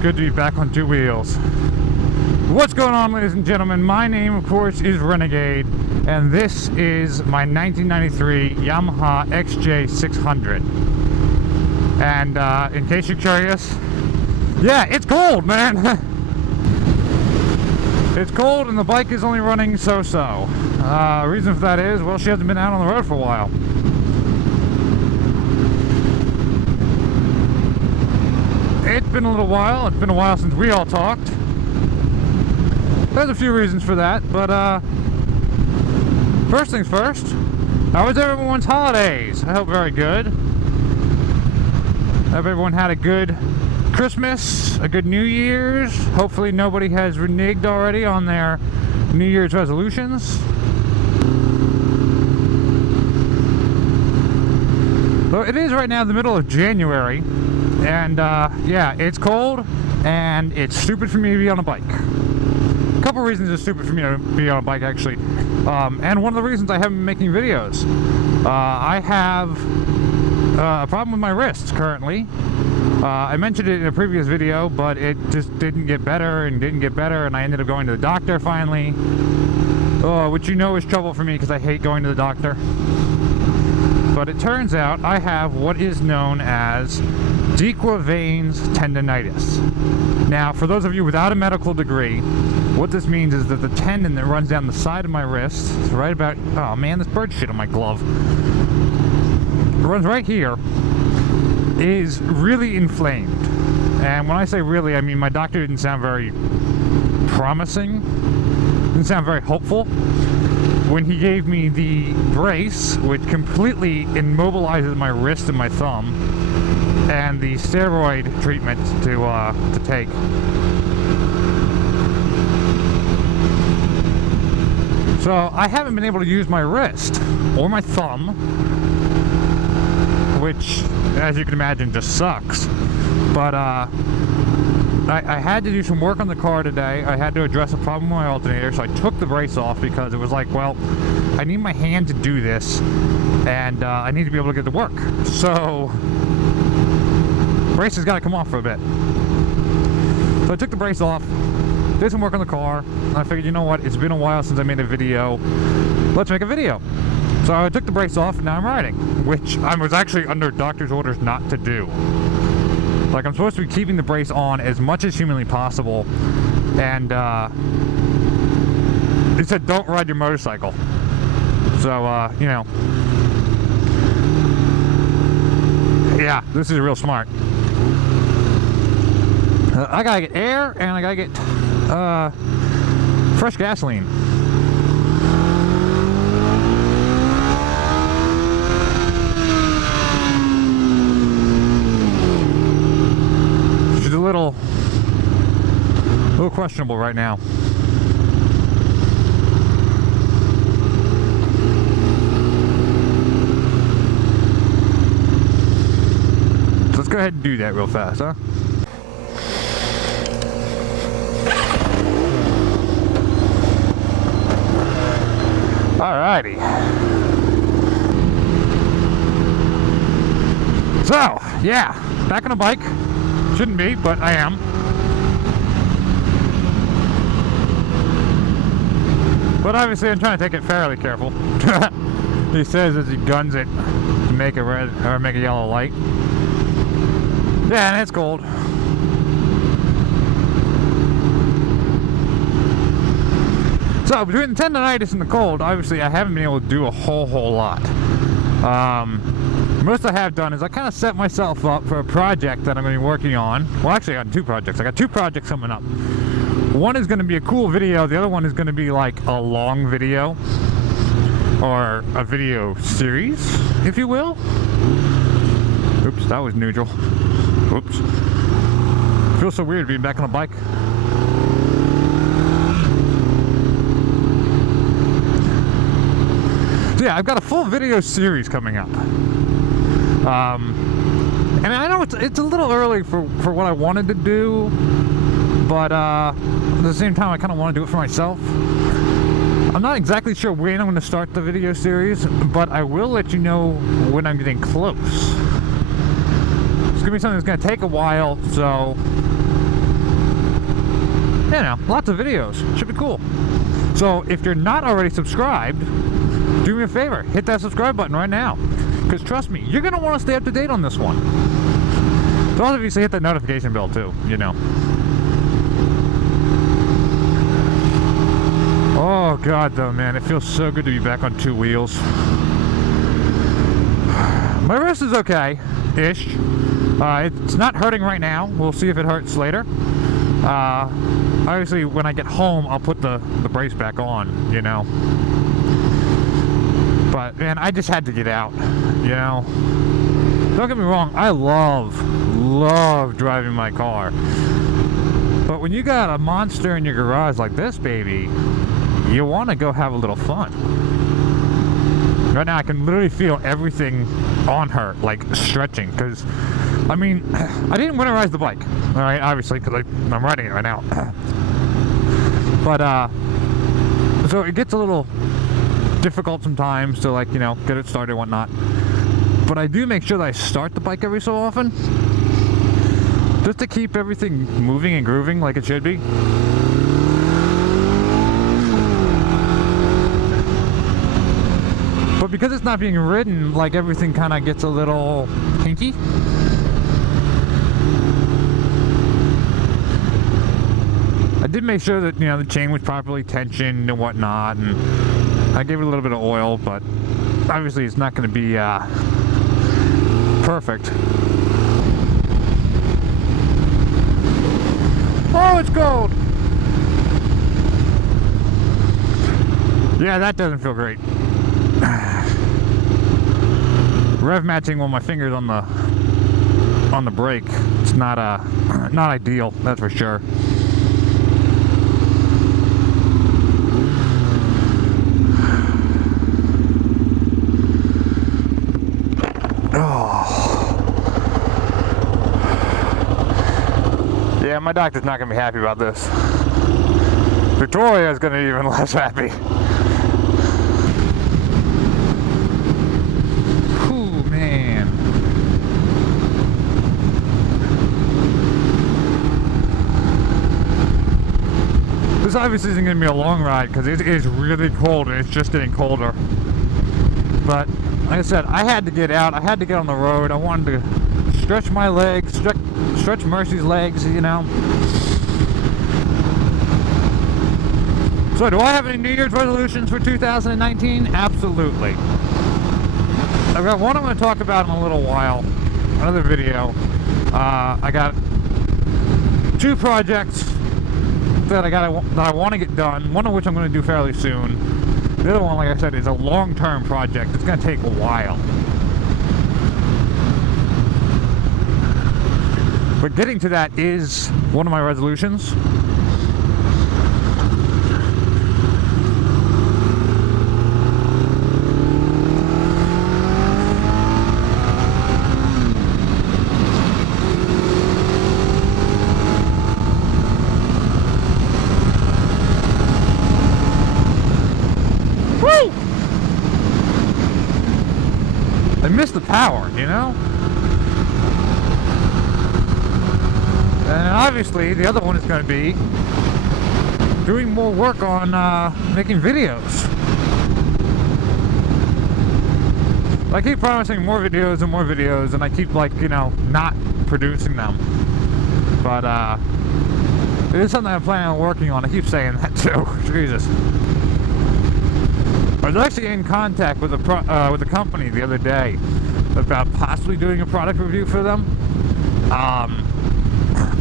Good to be back on two wheels. What's going on, ladies and gentlemen? My name, of course, is Renegade, and this is my 1993 Yamaha XJ600. And in case you're curious, yeah, it's cold, man. It's cold, and the bike is only running so-so. Reason for that is, well, she hasn't been out on the road for a while. It's been a little while. It's been a while since we all talked. There's a few reasons for that, but first things first, how was everyone's holidays? I hope very good. Hope everyone had a good Christmas, a good New Year's. Hopefully nobody has reneged already on their New Year's resolutions. So it is right now the middle of January. And yeah, it's cold and it's stupid for me to be on a bike. A couple reasons it's stupid for me to be on a bike, actually. And one of the reasons I haven't been making videos. I have a problem with my wrists currently. I mentioned it in a previous video, but it just didn't get better and didn't get better, and I ended up going to the doctor finally. Which you know is trouble for me because I hate going to the doctor. But it turns out I have what is known as dequavein's tendonitis. Now, for those of you without a medical degree, what this means is that the tendon that runs down the side of my wrist, right about, oh man, this bird shit on my glove, it runs right here, is really inflamed. And when I say really, I mean my doctor didn't sound very promising, didn't sound very hopeful when he gave me the brace, which completely immobilizes my wrist and my thumb, and the steroid treatment to take. So I haven't been able to use my wrist or my thumb, which, as you can imagine, just sucks. But I had to do some work on the car today. I had to address a problem with my alternator, so I took the brace off because it was like, well, I need my hand to do this, and I need to be able to get to work. So brace has got to come off for a bit. So I took the brace off, did some work on the car, and I figured, you know what, it's been a while since I made a video. Let's make a video. So I took the brace off, and now I'm riding, which I was actually under doctor's orders not to do. Like, I'm supposed to be keeping the brace on as much as humanly possible, and it said don't ride your motorcycle. So, you know, yeah, this is real smart. I gotta get air, and I gotta get fresh gasoline. She's a little questionable right now. So let's go ahead and do that real fast, huh? Alrighty. So, yeah, back on a bike. Shouldn't be, but I am. But obviously I'm trying to take it fairly careful. He says as he guns it to make a red or make a yellow light. Yeah, and it's cold. So between the tendonitis and the cold, obviously I haven't been able to do a whole lot. Most I have done is I kind of set myself up for a project that I'm going to be working on. Well, actually I got two projects. I got two projects coming up. One is going to be a cool video. The other one is going to be like a long video. or a video series, if you will. Oops, that was neutral. Oops. Feels so weird being back on a bike. So yeah, I've got a full video series coming up. And I know it's a little early for what I wanted to do, but at the same time I kind of want to do it for myself. I'm not exactly sure when I'm going to start the video series, but I will let you know when I'm getting close. It's going to be something that's going to take a while, so, you know, lots of videos. Should be cool. So if you're not already subscribed, do me a favor, hit that subscribe button right now. Because trust me, you're going to want to stay up to date on this one. So obviously hit that notification bell too, you know. Oh god though, man, it feels so good to be back on two wheels. My wrist is okay-ish. It's not hurting right now. We'll see if it hurts later. Obviously when I get home I'll put the brace back on, you know. But man, I just had to get out, you know. Don't get me wrong, I love driving my car. But when you got a monster in your garage like this baby, you want to go have a little fun. Right now I can literally feel everything on her, like stretching, because I mean, I didn't winterize the bike, alright, obviously, because I'm riding it right now. But so it gets a little difficult sometimes to, like, you know, get it started and whatnot. But I do make sure that I start the bike every so often, just to keep everything moving and grooving like it should be. But because it's not being ridden, like, everything kind of gets a little hinky. I did make sure that, you know, the chain was properly tensioned and whatnot, and I gave it a little bit of oil, but obviously it's not going to be perfect. Oh, it's cold! Yeah, that doesn't feel great. Rev matching while my finger's on the brake, it's not not ideal, that's for sure. Yeah, my doctor's not gonna be happy about this. Victoria's gonna be even less happy. Whew, man. This obviously isn't gonna be a long ride because it is really cold and it's just getting colder. But like I said, I had to get out. I had to get on the road. I wanted to stretch my legs, stretch Mercy's legs, you know. So do I have any New Year's resolutions for 2019? Absolutely. I've got one I'm going to talk about in a little while. Another video. I got two projects that I want to get done. One of which I'm going to do fairly soon. The other one, like I said, is a long-term project. It's going to take a while. But getting to that is one of my resolutions. Woo! I missed the power, you know? And obviously, the other one is going to be doing more work on making videos. I keep promising more videos and more videos, and I keep, like, you know, not producing them. But it is something I'm planning on working on. I keep saying that too. Jesus. I was actually in contact with a company the other day about possibly doing a product review for them.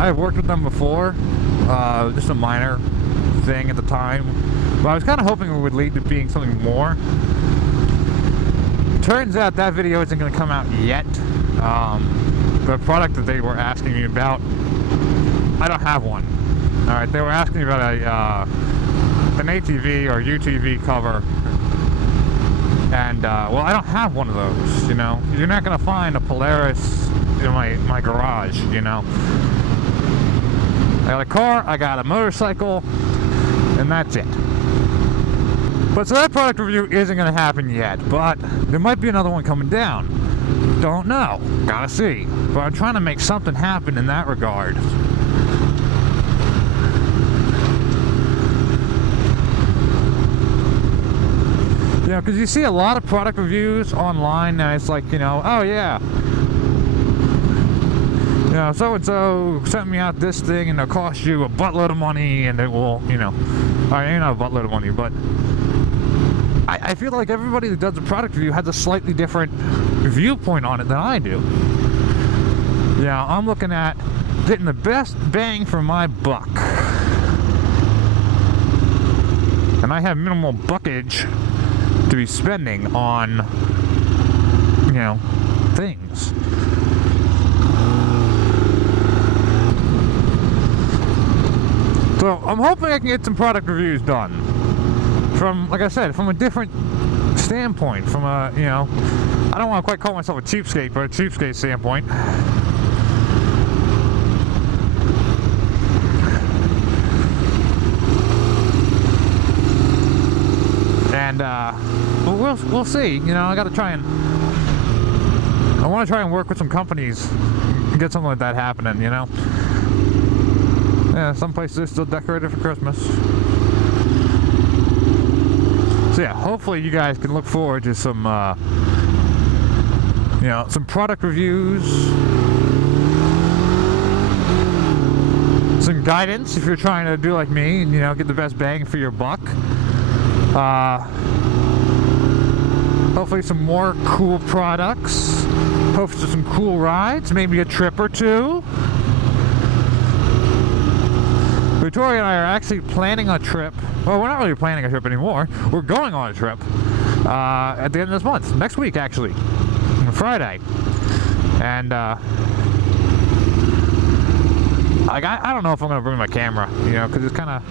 I have worked with them before, just a minor thing at the time, but I was kind of hoping it would lead to being something more. turns out that video isn't going to come out yet. The product that they were asking me about, I don't have one. Alright, they were asking me about an ATV or UTV cover. And, well, I don't have one of those, you know. You're not going to find a Polaris in my garage, you know. I got a car, I got a motorcycle, and that's it. But so that product review isn't going to happen yet, but there might be another one coming down. Don't know. Gotta see. But I'm trying to make something happen in that regard. You know, because you see a lot of product reviews online, and it's like, you know, oh yeah, you know, so-and-so sent me out this thing, and it'll cost you a buttload of money, and it will, you know, I mean, not a buttload of money, but I feel like everybody that does a product review has a slightly different viewpoint on it than I do. Yeah, I'm looking at getting the best bang for my buck. And I have minimal buckage to be spending on, you know, things. So I'm hoping I can get some product reviews done. From, like I said, from a different standpoint, from a, you know, I don't want to quite call myself a cheapskate, but a cheapskate standpoint. And, we'll see, you know, I want to try and work with some companies and get something like that happening, you know. Yeah, some places are still decorated for Christmas. So yeah, hopefully you guys can look forward to some, you know, some product reviews, some guidance if you're trying to do like me and, you know, get the best bang for your buck. Hopefully some more cool products, hopefully some cool rides, maybe a trip or two. Victoria and I are actually planning a trip. Well, we're not really planning a trip anymore. We're going on a trip at the end of this month. Next week, actually. Friday. And, like, I don't know if I'm going to bring my camera, you know, because it's kind of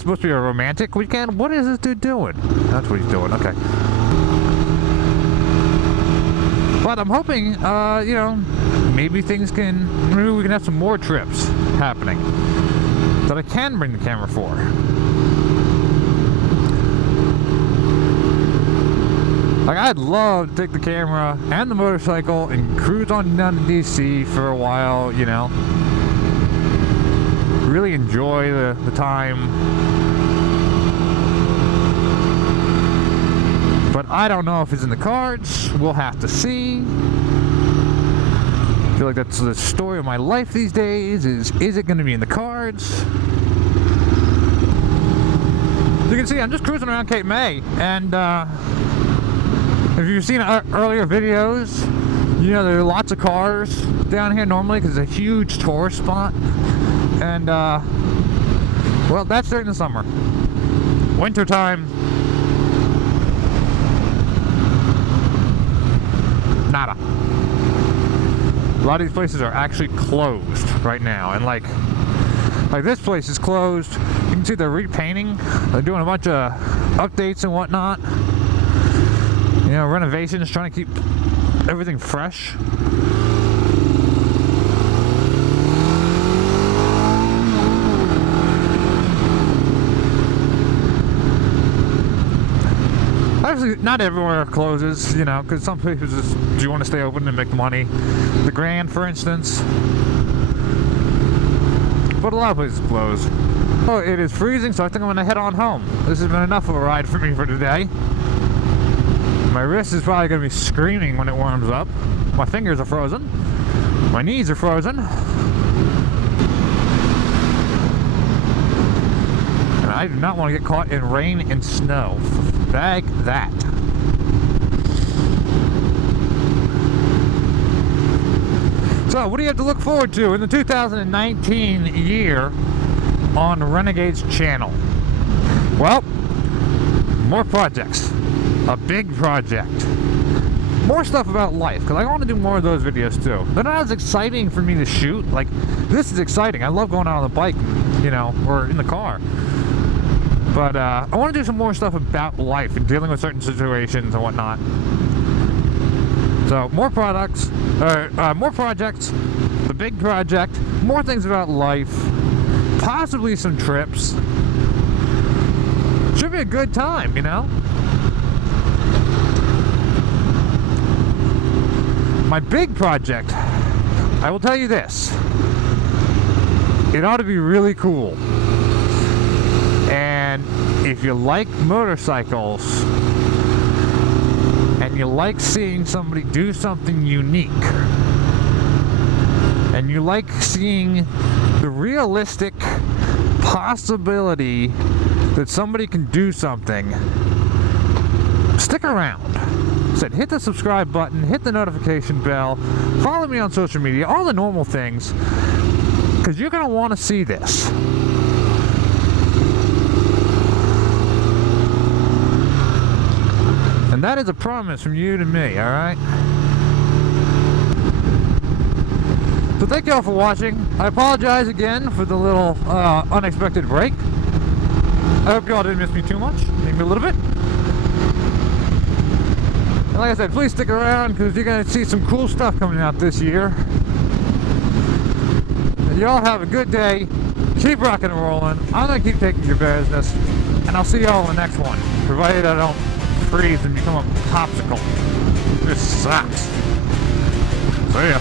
supposed to be a romantic weekend. What is this dude doing? That's what he's doing. Okay. But I'm hoping, you know, maybe we can have some more trips happening that I can bring the camera for. Like, I'd love to take the camera and the motorcycle and cruise on down to DC for a while, you know. Really enjoy the time. But I don't know if it's in the cards. We'll have to see. I feel like that's the story of my life these days, is it going to be in the cards? You can see I'm just cruising around Cape May, and if you've seen earlier videos, you know there are lots of cars down here normally because it's a huge tourist spot. And, well, that's during the summer. Winter time, nada. A lot of these places are actually closed right now, and like this place is closed. You can see they're repainting. They're doing a bunch of updates and whatnot. You know, renovations, trying to keep everything fresh. Obviously, not everywhere closes, you know, because some places just do want to stay open and make money. The Grand, for instance. But a lot of places close. Oh, it is freezing, so I think I'm going to head on home. This has been enough of a ride for me for today. My wrist is probably going to be screaming when it warms up. My fingers are frozen. My knees are frozen. And I do not want to get caught in rain and snow. Bag that. So, what do you have to look forward to in the 2019 year on Renegade's channel? Well, more projects, a big project, more stuff about life, because I want to do more of those videos too. They're not as exciting for me to shoot. Like, this is exciting. I love going out on the bike, you know, or in the car. But I want to do some more stuff about life and dealing with certain situations and whatnot. So more products, more projects, the big project, more things about life, possibly some trips. Should be a good time, you know? My big project, I will tell you this, it ought to be really cool. And if you like motorcycles and you like seeing somebody do something unique, and you like seeing the realistic possibility that somebody can do something, stick around. Said hit the subscribe button, hit the notification bell, follow me on social media, all the normal things, because you're going to want to see this. And that is a promise from you to me, alright? So thank you all for watching. I apologize again for the little unexpected break. I hope you all didn't miss me too much, maybe a little bit. And like I said, please stick around because you're going to see some cool stuff coming out this year. And you all have a good day. Keep rocking and rolling. I'm going to keep taking your business. And I'll see you all in the next one. Provided I don't freeze and become a popsicle. This sucks. See ya.